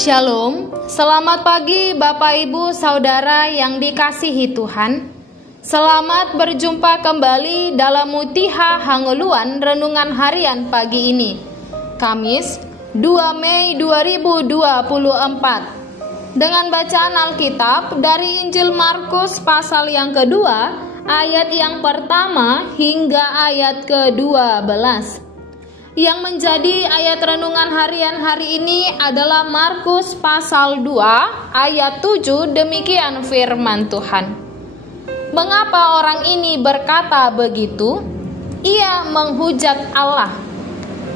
Shalom, selamat pagi Bapak Ibu Saudara yang dikasihi Tuhan. Selamat berjumpa kembali dalam Mutiha Hanguluan Renungan Harian pagi ini, Kamis 2 Mei 2024. Dengan bacaan Alkitab dari Injil Markus pasal yang kedua, ayat yang pertama hingga ayat ke-12. Yang menjadi ayat renungan harian hari ini adalah Markus pasal 2 ayat 7, demikian firman Tuhan. Mengapa orang ini berkata begitu? Ia menghujat Allah.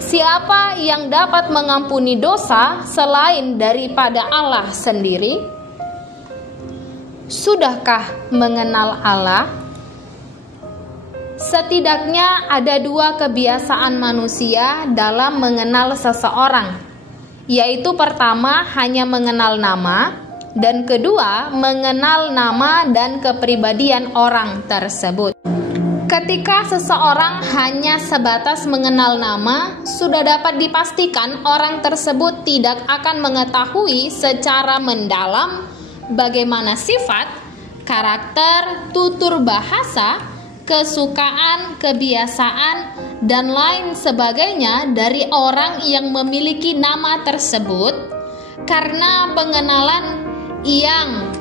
Siapa yang dapat mengampuni dosa selain daripada Allah sendiri? Sudahkah mengenal Allah? Setidaknya ada dua kebiasaan manusia dalam mengenal seseorang, yaitu pertama hanya mengenal nama, dan kedua mengenal nama dan kepribadian orang tersebut. Ketika seseorang hanya sebatas mengenal nama, sudah dapat dipastikan orang tersebut tidak akan mengetahui secara mendalam bagaimana sifat, karakter, tutur bahasa, kesukaan, kebiasaan, dan lain sebagainya dari orang yang memiliki nama tersebut, karena pengenalan yang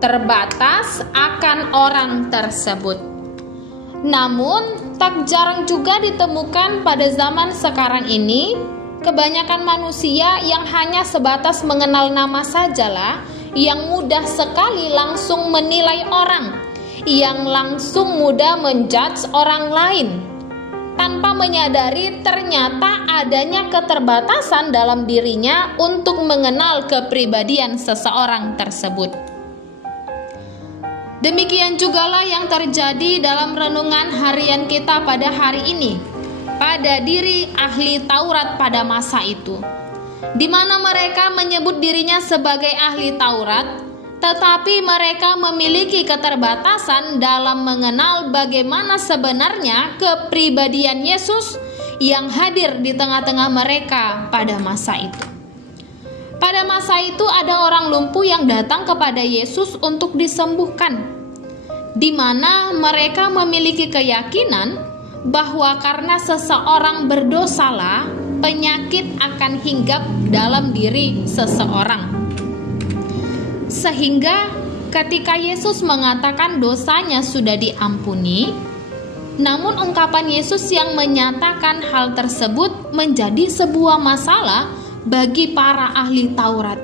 terbatas akan orang tersebut. Namun, tak jarang juga ditemukan pada zaman sekarang ini, kebanyakan manusia yang hanya sebatas mengenal nama sajalah, yang mudah sekali langsung menilai orang, yang langsung mudah menjudge orang lain, tanpa menyadari ternyata adanya keterbatasan dalam dirinya untuk mengenal kepribadian seseorang tersebut. Demikian jugalah yang terjadi dalam renungan harian kita pada hari ini, pada diri ahli Taurat pada masa itu, di mana mereka menyebut dirinya sebagai ahli Taurat, tetapi mereka memiliki keterbatasan dalam mengenal bagaimana sebenarnya kepribadian Yesus yang hadir di tengah-tengah mereka pada masa itu. Pada masa itu ada orang lumpuh yang datang kepada Yesus untuk disembuhkan, di mana mereka memiliki keyakinan bahwa karena seseorang berdosalah, penyakit akan hinggap dalam diri seseorang. Sehingga ketika Yesus mengatakan dosanya sudah diampuni, namun ungkapan Yesus yang menyatakan hal tersebut menjadi sebuah masalah bagi para ahli Taurat.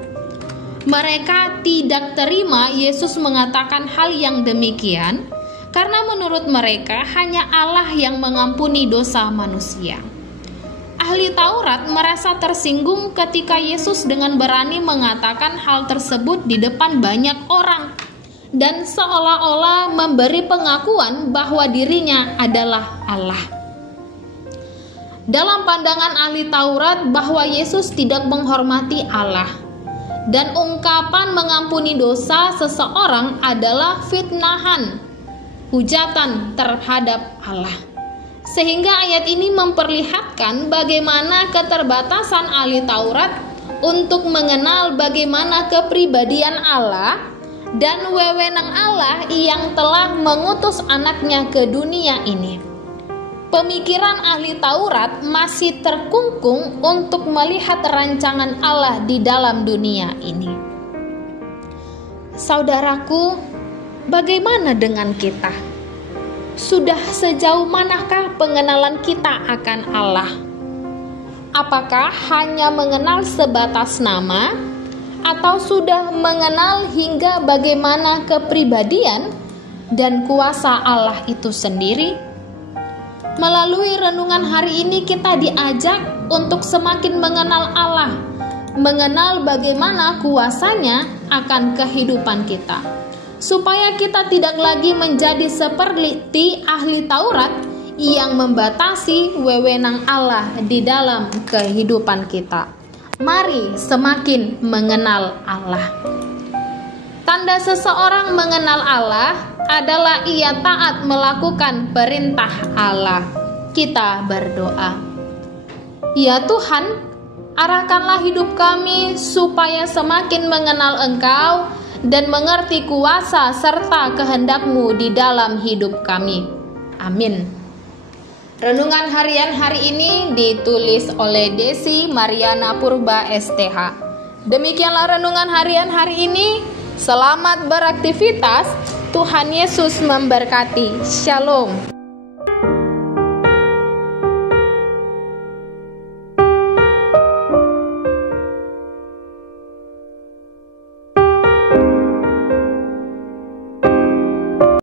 Mereka tidak terima Yesus mengatakan hal yang demikian, karena menurut mereka hanya Allah yang mengampuni dosa manusia. Ahli Taurat merasa tersinggung ketika Yesus dengan berani mengatakan hal tersebut di depan banyak orang, dan seolah-olah memberi pengakuan bahwa dirinya adalah Allah. Dalam pandangan ahli Taurat bahwa Yesus tidak menghormati Allah, dan ungkapan mengampuni dosa seseorang adalah fitnahan, hujatan terhadap Allah. Sehingga ayat ini memperlihatkan bagaimana keterbatasan ahli Taurat untuk mengenal bagaimana kepribadian Allah dan wewenang Allah yang telah mengutus anaknya ke dunia ini. Pemikiran ahli Taurat masih terkungkung untuk melihat rancangan Allah di dalam dunia ini. Saudaraku, bagaimana dengan kita? Sudah sejauh manakah pengenalan kita akan Allah? Apakah hanya mengenal sebatas nama, atau sudah mengenal hingga bagaimana kepribadian dan kuasa Allah itu sendiri? Melalui renungan hari ini kita diajak untuk semakin mengenal Allah, mengenal bagaimana kuasanya akan kehidupan kita, supaya kita tidak lagi menjadi seperti ahli Taurat yang membatasi wewenang Allah di dalam kehidupan kita. Mari semakin mengenal Allah. Tanda seseorang mengenal Allah adalah ia taat melakukan perintah Allah. Kita berdoa. Ya Tuhan, Arahkanlah hidup kami supaya semakin mengenal Engkau dan mengerti kuasa serta kehendak-Mu di dalam hidup kami. Amin. Renungan harian hari ini ditulis oleh Desi Mariana Purba STH. Demikianlah renungan harian hari ini. Selamat beraktivitas. Tuhan Yesus memberkati. Shalom.